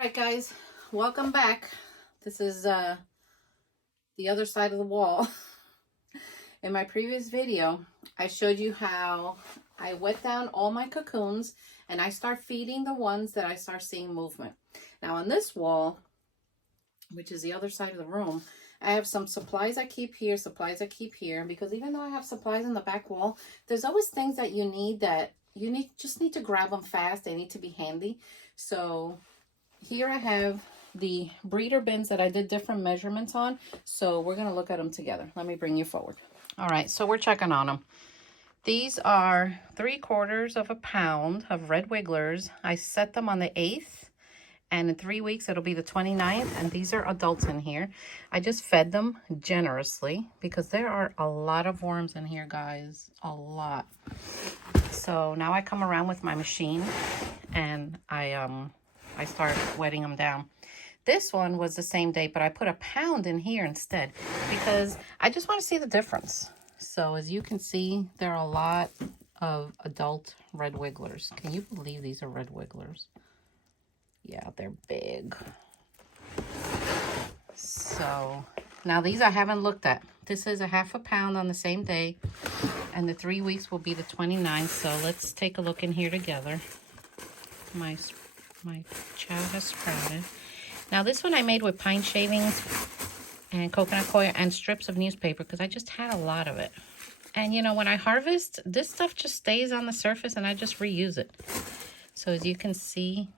Alright guys, welcome back. This is the other side of the wall. In my previous video, I showed you how I wet down all my cocoons and I start feeding the ones that I start seeing movement. Now on this wall, which is the other side of the room, I have some supplies I keep here, supplies I keep here, because even though I have supplies in the back wall, there's always things that you need just need to grab them fast. They need to be handy. So here I have the breeder bins that I did different measurements on. So we're going to look at them together. Let me bring you forward. All right, so we're checking on them. These are 3/4 of a pound of red wigglers. I set them on the 8th, and in 3 weeks it'll be the 29th, and these are adults in here. I just fed them generously because there are a lot of worms in here, guys, a lot. So now I come around with my machine and I start wetting them down. This one was the same day, but I put a pound in here instead because I just want to see the difference. So as you can see, there are a lot of adult red wigglers. Can you believe these are red wigglers? Yeah, they're big. So now these I haven't looked at. This is a half a pound on the same day, and the 3 weeks will be the 29th. So let's take a look in here together. My chow has sprouted. Now this one I made with pine shavings and coconut coir and strips of newspaper because I just had a lot of it. And you know, when I harvest, this stuff just stays on the surface and I just reuse it. So as you can see,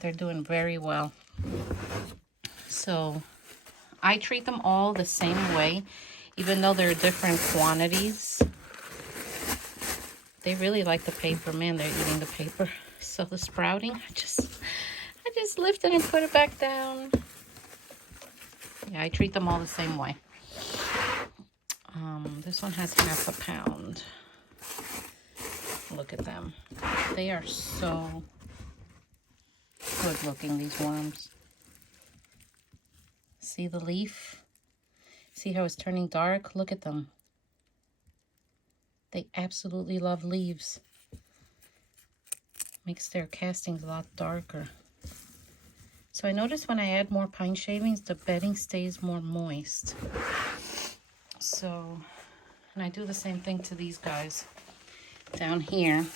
they're doing very well. So I treat them all the same way, even though they're different quantities. They really like the paper. Man, they're eating the paper. So the sprouting, I just lift it and put it back down. Yeah, I treat them all the same way. This one has half a pound. Look at them. They are so good looking, these worms. See the leaf? See how it's turning dark? Look at them. They absolutely love leaves. Makes their castings a lot darker. So I notice when I add more pine shavings, the bedding stays more moist. So, and I do the same thing to these guys down here.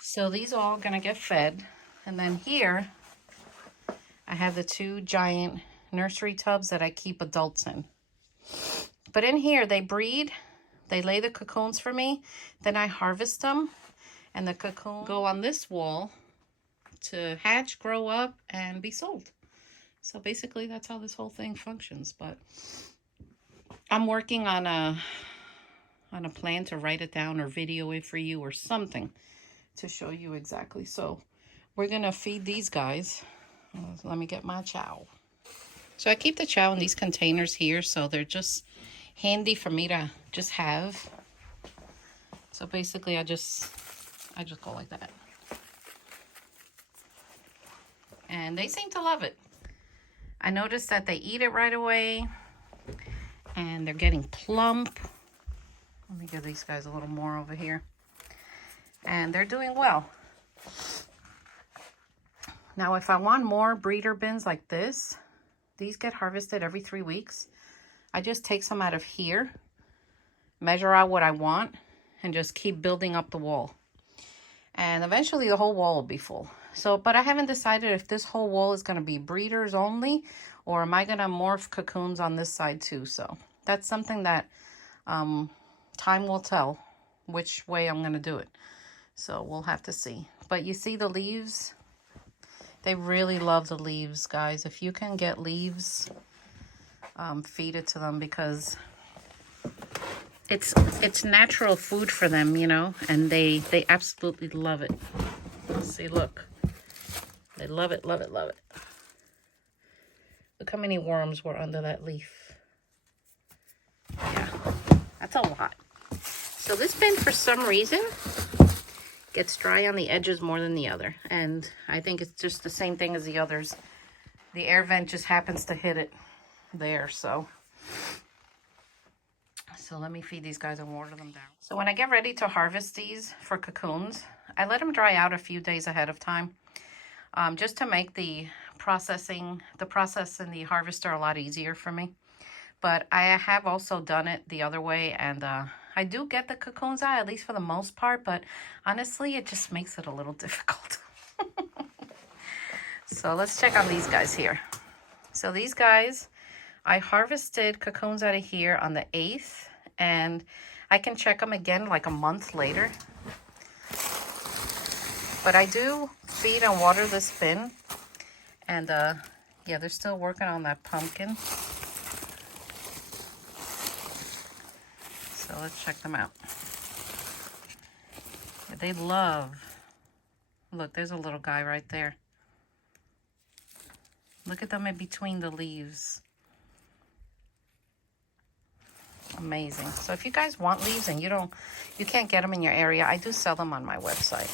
So these are all gonna get fed. And then here, I have the 2 giant nursery tubs that I keep adults in. But in here, they breed, they lay the cocoons for me, then I harvest them, and the cocoons go on this wall to hatch, grow up, and be sold. So basically, that's how this whole thing functions. But I'm working on a plan to write it down or video it for you or something to show you exactly. So we're gonna feed these guys. Let me get my chow. So I keep the chow in these containers here, so they're just handy for me to just have. So basically I just go like that. And they seem to love it. I noticed that they eat it right away and they're getting plump. Let me give these guys a little more over here. And they're doing well. Now if I want more breeder bins like this, these get harvested every 3 weeks. I just take some out of here, measure out what I want, and just keep building up the wall. And eventually the whole wall will be full. So, but I haven't decided if this whole wall is going to be breeders only, or am I going to morph cocoons on this side too. So that's something that time will tell which way I'm going to do it. So we'll have to see. But you see the leaves? They really love the leaves, guys. If you can get leaves, feed it to them because it's natural food for them, you know, and they absolutely love it. See, look. They love it, love it, love it. Look how many worms were under that leaf. Yeah, that's a lot. So this bin, for some reason, gets dry on the edges more than the other. And I think it's just the same thing as the others. The air vent just happens to hit it there, so let me feed these guys and water them down. So when I get ready to harvest these for cocoons, I let them dry out a few days ahead of time, just to make the process and the harvester a lot easier for me. But I have also done it the other way, and I do get the cocoons out, at least for the most part, but honestly, it just makes it a little difficult. So let's check on these guys here. So these guys, I harvested cocoons out of here on the 8th, and I can check them again like a month later. But I do feed and water this bin, and yeah, they're still working on that pumpkin. So let's check them out. They love, look, there's a little guy right there. Look at them in between the leaves. Amazing. So if you guys want leaves and you can't get them in your area, I do sell them on my website.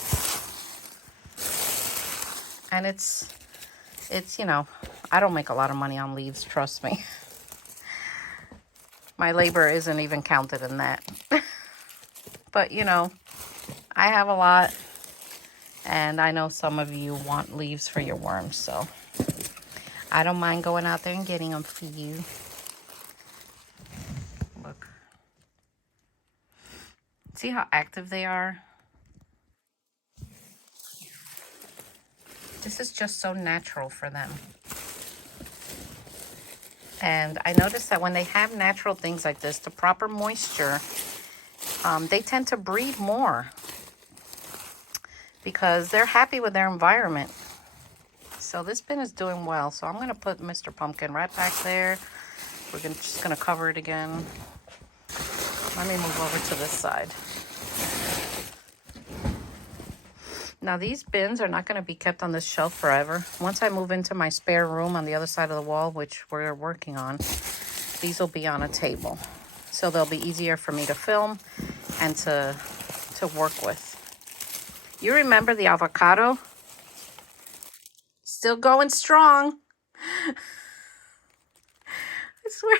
And it's, you know, I don't make a lot of money on leaves, trust me. My labor isn't even counted in that. But, you know, I have a lot, and I know some of you want leaves for your worms, so I don't mind going out there and getting them for you. Look. See how active they are? This is just so natural for them. And I noticed that when they have natural things like this, the proper moisture, they tend to breed more because they're happy with their environment. So this bin is doing well. So I'm going to put Mr. Pumpkin right back there. We're just going to cover it again. Let me move over to this side. Now these bins are not going to be kept on this shelf forever. Once I move into my spare room on the other side of the wall, which we're working on, these will be on a table. So they'll be easier for me to film and to work with. You remember the avocado? Still going strong. I swear,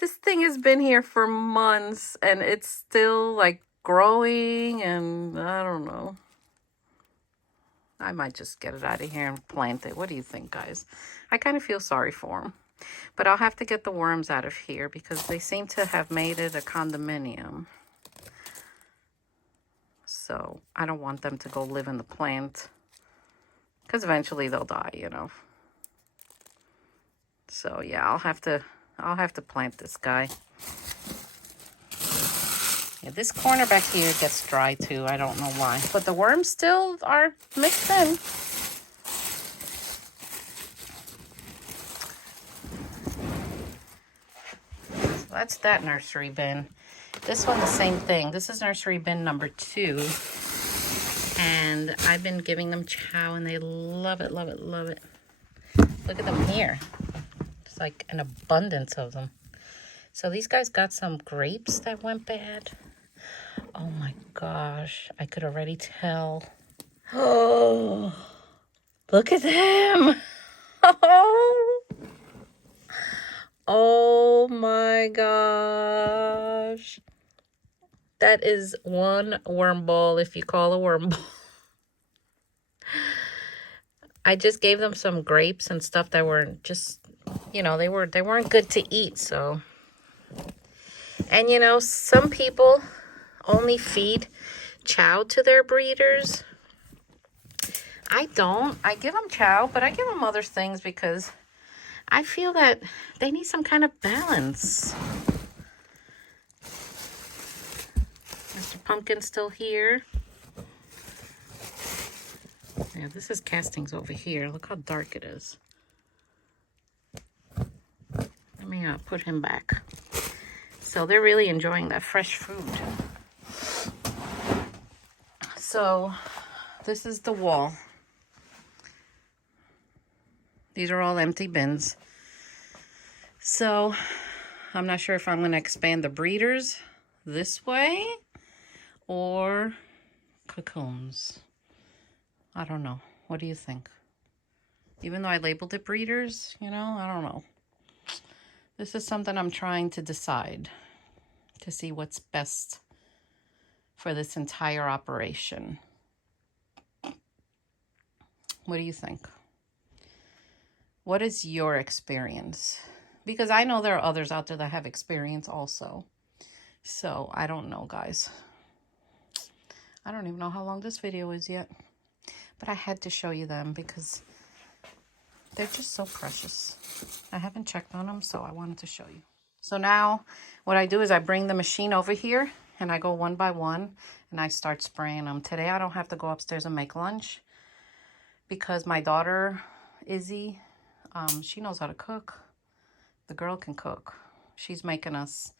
this thing has been here for months and it's still like growing, and I don't know. I might just get it out of here and plant it. What do you think, guys? I kind of feel sorry for them. But I'll have to get the worms out of here because they seem to have made it a condominium. So I don't want them to go live in the plant because eventually they'll die, you know. So yeah, I'll have to plant this guy. Yeah, this corner back here gets dry too. I don't know why. But the worms still are mixed in. So that's that nursery bin. This one, the same thing. This is nursery bin number 2. And I've been giving them chow and they love it, love it, love it. Look at them here. It's like an abundance of them. So these guys got some grapes that went bad. Oh my gosh, I could already tell. Oh, look at them. Oh my gosh. That is one worm ball, if you call a worm ball. I just gave them some grapes and stuff that were just, you know, they weren't good to eat, so. And you know, some people only feed chow to their breeders. I don't. I give them chow, but I give them other things because I feel that they need some kind of balance. Mr. Pumpkin's still here. Yeah, this is castings over here. Look how dark it is. Let me put him back. So they're really enjoying that fresh food. So this is the wall. These are all empty bins. So I'm not sure if I'm going to expand the breeders this way or cocoons. I don't know. What do you think? Even though I labeled it breeders, you know, I don't know. This is something I'm trying to decide to see what's best for this entire operation. What do you think? What is your experience? Because I know there are others out there that have experience also. So I don't know, guys. I don't even know how long this video is yet. But I had to show you them because they're just so precious. I haven't checked on them, so I wanted to show you. So now what I do is I bring the machine over here and I go one by one and I start spraying them. Today I don't have to go upstairs and make lunch because my daughter, Izzy, she knows how to cook. The girl can cook. She's making us,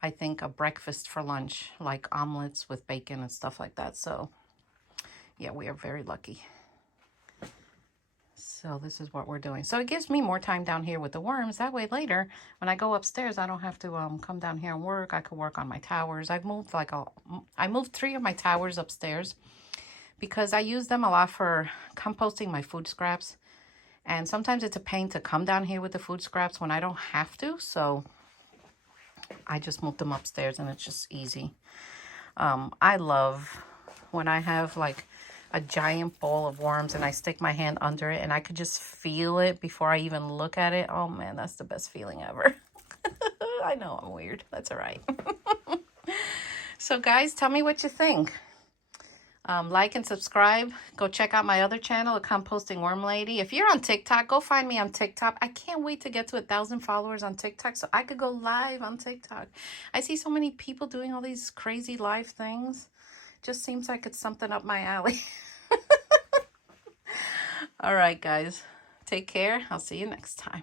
I think, a breakfast for lunch, like omelets with bacon and stuff like that. So yeah, we are very lucky. So this is what we're doing. So it gives me more time down here with the worms. That way later, when I go upstairs, I don't have to come down here and work. I could work on my towers. I moved 3 of my towers upstairs because I use them a lot for composting my food scraps. And sometimes it's a pain to come down here with the food scraps when I don't have to. So I just moved them upstairs and it's just easy. I love when I have like a giant bowl of worms and I stick my hand under it and I could just feel it before I even look at it. Oh man, that's the best feeling ever. I know I'm weird. That's all right. So guys, tell me what you think. Like and subscribe. Go check out my other channel, The Composting Worm Lady. If you're on TikTok, go find me on TikTok. I can't wait to get to 1,000 followers on TikTok so I could go live on TikTok. I see so many people doing all these crazy live things. Just seems like it's something up my alley. All right, guys. Take care. I'll see you next time.